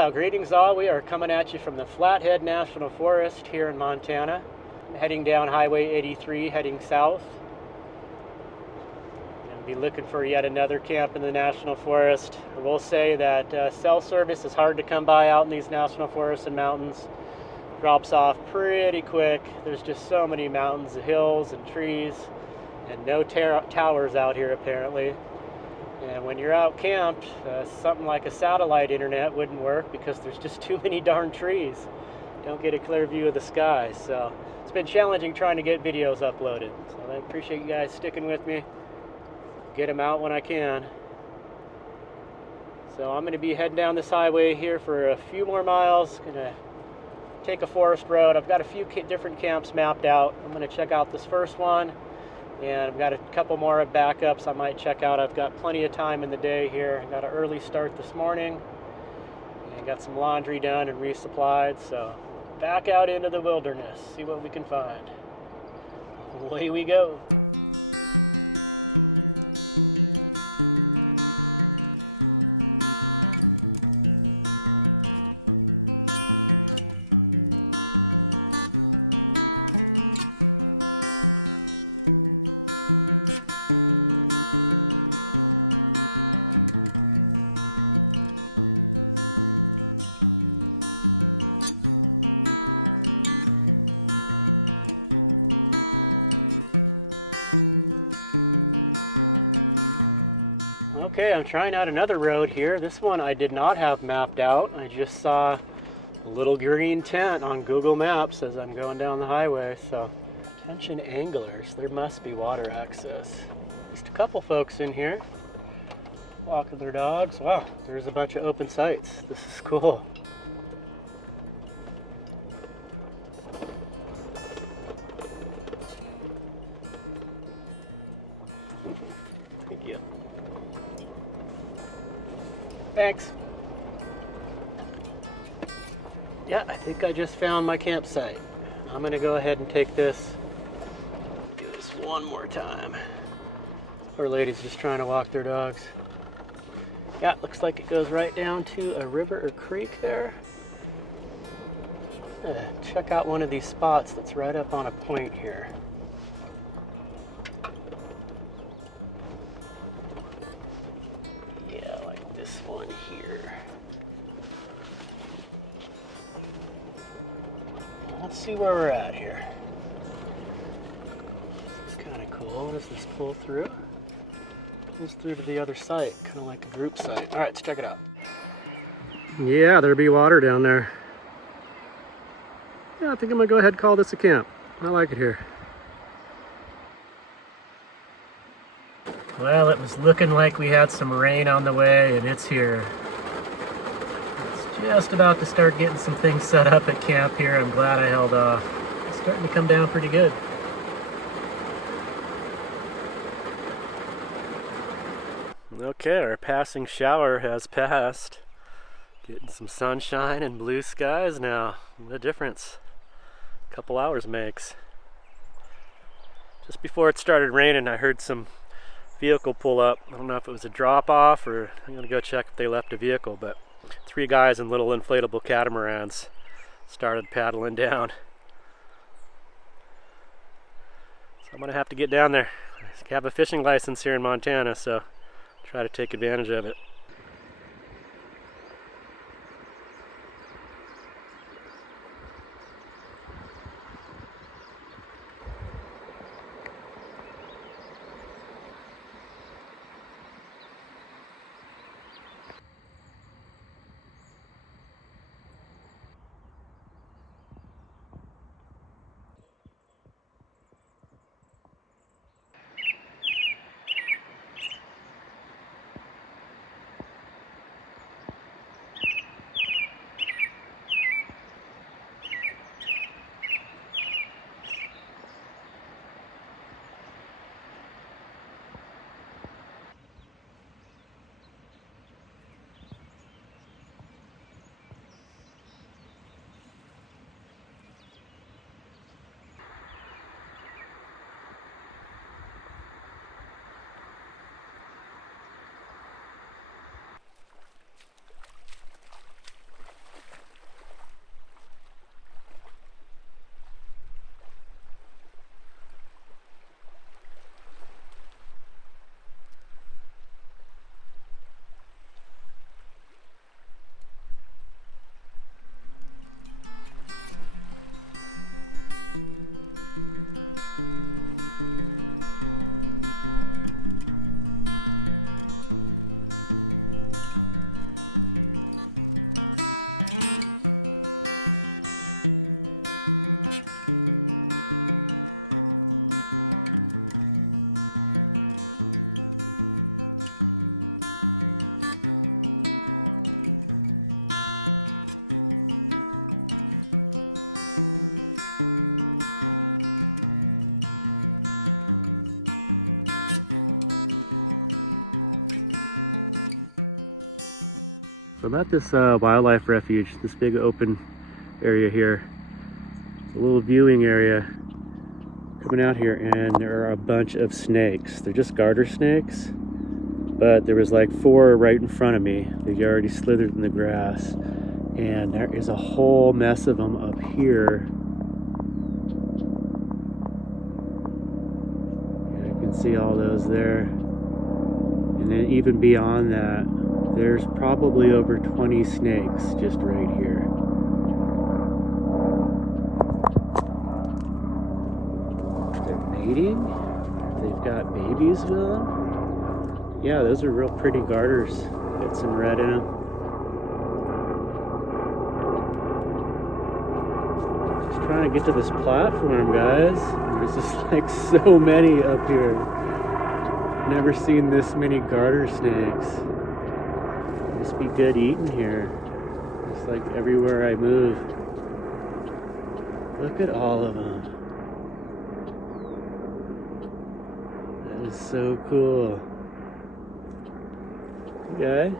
Well, greetings all. We are coming at you from the Flathead National Forest here in Montana, heading down Highway 83, heading south. And be looking for yet another camp in the National Forest. I will say that cell service is hard to come by out in these national forests and mountains. Drops off pretty quick. There's just so many mountains, hills, and trees, and no towers out here apparently. And when you're out camped, something like a satellite internet wouldn't work because there's just too many darn trees. Don't get a clear view of the sky. So it's been challenging trying to get videos uploaded. So I appreciate you guys sticking with me. Get them out when I can. So I'm going to be heading down this highway here for a few more miles. Going to take a forest road. I've got a few different camps mapped out. I'm going to check out this first one. And I've got a couple more backups I might check out. I've got plenty of time in the day here. I got an early start this morning. And got some laundry done and resupplied. So back out into the wilderness. See what we can find. Away we go. Okay, I'm trying out another road here. This one I did not have mapped out. I just saw a little green tent on Google Maps as I'm going down the highway. So, attention anglers, there must be water access. Just a couple folks in here walking their dogs. Wow, there's a bunch of open sites. This is cool. Thank you. Thanks. Yeah, I think I just found my campsite. I'm gonna go ahead and take this. Do this one more time. Poor lady's just trying to walk their dogs. Yeah, looks like it goes right down to a river or creek there. Check out one of these spots that's right up on a point here. This one here. Let's see where we're at here. This is kind of cool. Does this pull through? Pulls through to the other site, kind of like a group site. All right, let's check it out. Yeah, there'd be water down there. Yeah, I think I'm gonna go ahead and call this a camp. I like it here. Well, it was looking like we had some rain on the way, and it's here. It's just about to start getting some things set up at camp here. I'm glad I held off. It's starting to come down pretty good. Okay, our passing shower has passed. Getting some sunshine and blue skies now. What a difference a couple hours makes. Just before it started raining, I heard some vehicle pull up. I don't know if it was a drop off or I'm gonna go check if they left a vehicle, but 3 guys in little inflatable catamarans started paddling down. So I'm gonna have to get down there. I have a fishing license here in Montana, so try to take advantage of it. So I'm at this wildlife refuge, this big open area here. It's a little viewing area coming out here, and there are a bunch of snakes. They're just garter snakes, but there was like 4 right in front of me. They already slithered in the grass, and there is a whole mess of them up here. And you can see all those there. And then even beyond that, there's probably over 20 snakes just right here. They're mating. They've got babies with them. Yeah, those are real pretty garters. Got some red in them. Just trying to get to this platform, guys. There's just like so many up here. Never seen this many garter snakes. Must be good eating here. It's like everywhere I move. Look at all of them. That is so cool. Okay.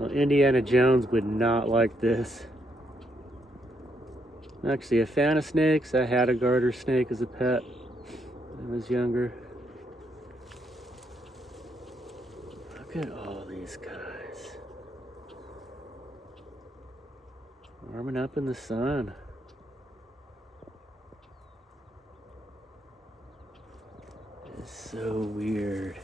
Well, Indiana Jones would not like this. I'm actually a fan of snakes. I had a garter snake as a pet when I was younger. Look at all these guys. Warming up in the sun. It's so weird.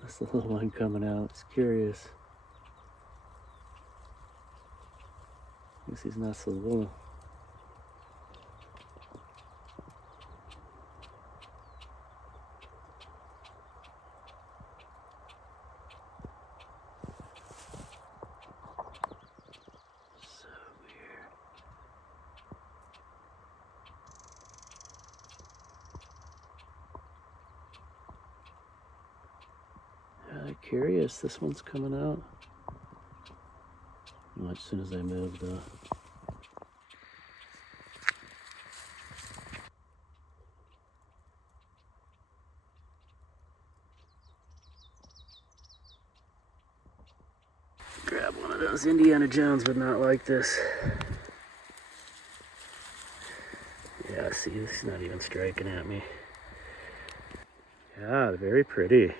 That's the little one coming out. It's curious. I guess he's not so little. So weird. Yeah, curious. This one's coming out. Well, as soon as I move, though. Grab one of those. Indiana Jones would not like this. Yeah, see, this is not even striking at me. Yeah, they're very pretty.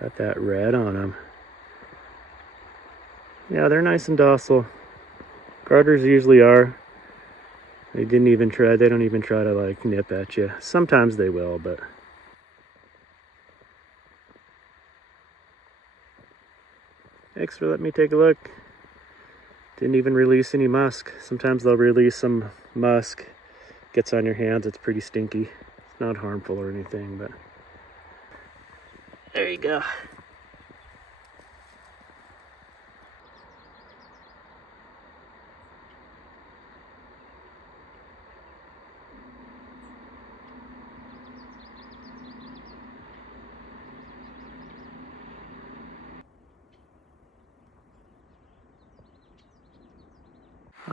Got that red on them. Yeah, they're nice and docile. Garters usually are. They don't even try to like nip at you. Sometimes they will, but thanks for letting me take a look. Didn't even release any musk. Sometimes they'll release some musk. Gets on your hands, it's pretty stinky. It's not harmful or anything, but there you go.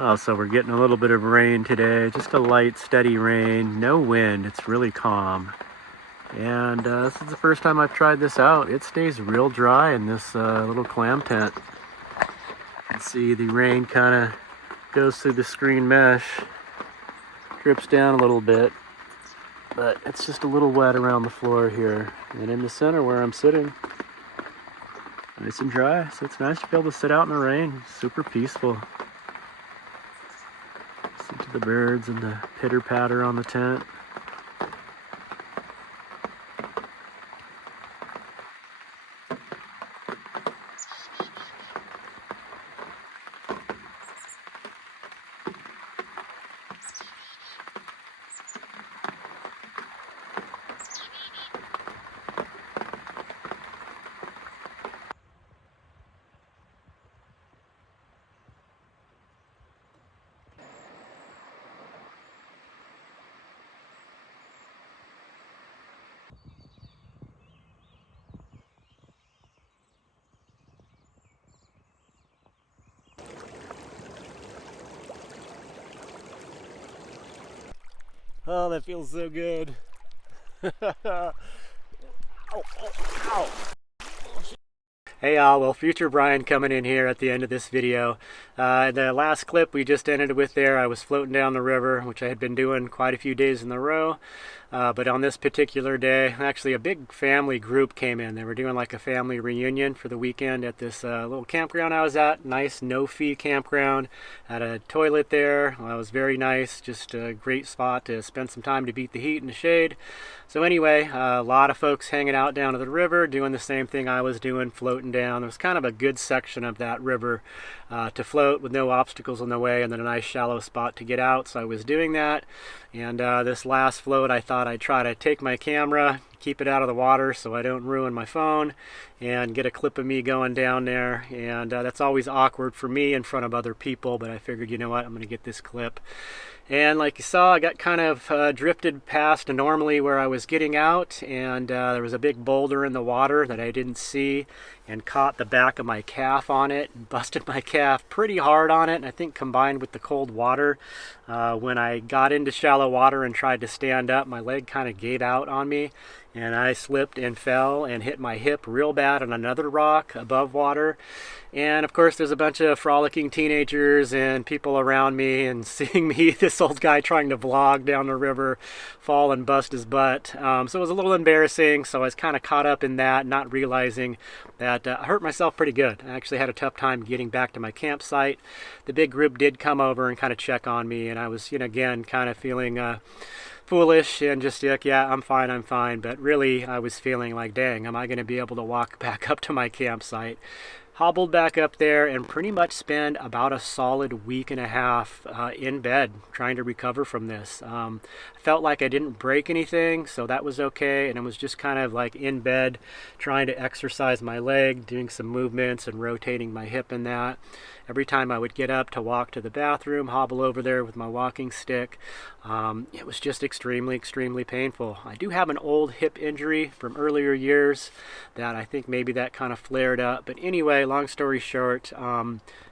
Oh, so we're getting a little bit of rain today, just a light, steady rain, no wind, it's really calm. And this is the first time I've tried this out. It stays real dry in this little clam tent. You can see the rain kind of goes through the screen mesh, drips down a little bit, but it's just a little wet around the floor here. And in the center where I'm sitting, nice and dry, so it's nice to be able to sit out in the rain. Super peaceful. Listen to the birds and the pitter patter on the tent. Oh, that feels so good. Ow, ow, ow. Hey all, well, future Brian coming in here at the end of this video. The last clip we just ended with there, I was floating down the river, which I had been doing quite a few days in a row. But on this particular day, actually a big family group came in. They were doing like a family reunion for the weekend at this little campground I was at. Nice, no-fee campground. Had a toilet there. Well, it was very nice. Just a great spot to spend some time to beat the heat in the shade. So anyway, a lot of folks hanging out down to the river, doing the same thing I was doing, floating down. There was kind of a good section of that river to float with no obstacles in the way, and then a nice shallow spot to get out. So I was doing that. And this last float, I thought I'd try to take my camera, keep it out of the water so I don't ruin my phone, and get a clip of me going down there. And that's always awkward for me in front of other people, but I figured, you know what, I'm going to get this clip. And like you saw, I got kind of drifted past normally where I was getting out, and there was a big boulder in the water that I didn't see, and caught the back of my calf on it and busted my calf pretty hard on it. And I think combined with the cold water, when I got into shallow water and tried to stand up, my leg kind of gave out on me, and I slipped and fell and hit my hip real bad on another rock above water. And of course there's a bunch of frolicking teenagers and people around me, and seeing me, this old guy trying to vlog down the river, fall and bust his butt. So it was a little embarrassing, so I was kind of caught up in that, not realizing that I hurt myself pretty good. I actually had a tough time getting back to my campsite. The big group did come over and kind of check on me, and I was, again, kind of feeling foolish and just like, yeah, I'm fine. But really, I was feeling like, dang, am I going to be able to walk back up to my campsite? Hobbled back up there and pretty much spent about a solid week and a half in bed trying to recover from this. I felt like I didn't break anything, so that was okay, and I was just kind of like in bed trying to exercise my leg, doing some movements and rotating my hip in that. Every time I would get up to walk to the bathroom, hobble over there with my walking stick, it was just extremely painful. I do have an old hip injury from earlier years that I think maybe that kind of flared up. But anyway, long story short,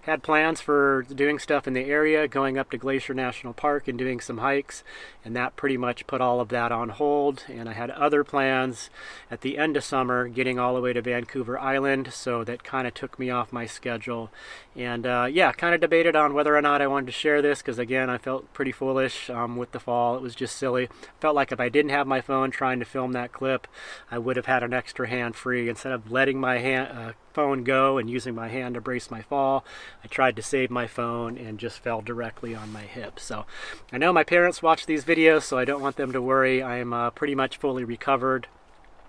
had plans for doing stuff in the area, going up to Glacier National Park and doing some hikes, and that pretty much put all of that on hold. And I had other plans at the end of summer, getting all the way to Vancouver Island, so that kind of took me off my schedule. And yeah, kind of debated on whether or not I wanted to share this, because again, I felt pretty foolish with the fall. It was just silly. Felt like if I didn't have my phone trying to film that clip, I would have had an extra hand free. Instead of letting my phone go and using my hand to brace my fall, I tried to save my phone and just fell directly on my hip. So I know my parents watch these videos, so I don't want them to worry. I am pretty much fully recovered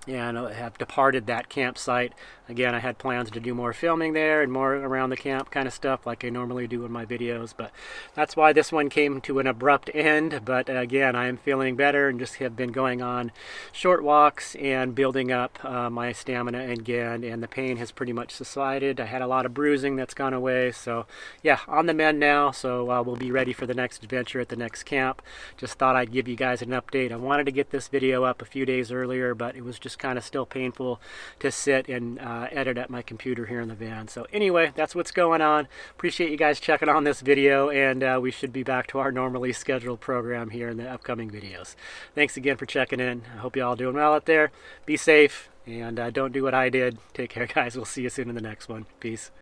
and have departed that campsite. Again, I had plans to do more filming there and more around the camp kind of stuff like I normally do in my videos, but that's why this one came to an abrupt end. But again, I am feeling better and just have been going on short walks and building up my stamina again, and the pain has pretty much subsided. I had a lot of bruising that's gone away, so yeah, on the mend now. So we'll be ready for the next adventure at the next camp. Just thought I'd give you guys an update. I wanted to get this video up a few days earlier, but it was just kind of still painful to sit and edit at my computer here in the van. So anyway, that's what's going on. Appreciate you guys checking on this video, and we should be back to our normally scheduled program here in the upcoming videos. Thanks again for checking in. I hope you all doing well out there. Be safe, and don't do what I did. Take care, guys. We'll see you soon in the next one. Peace.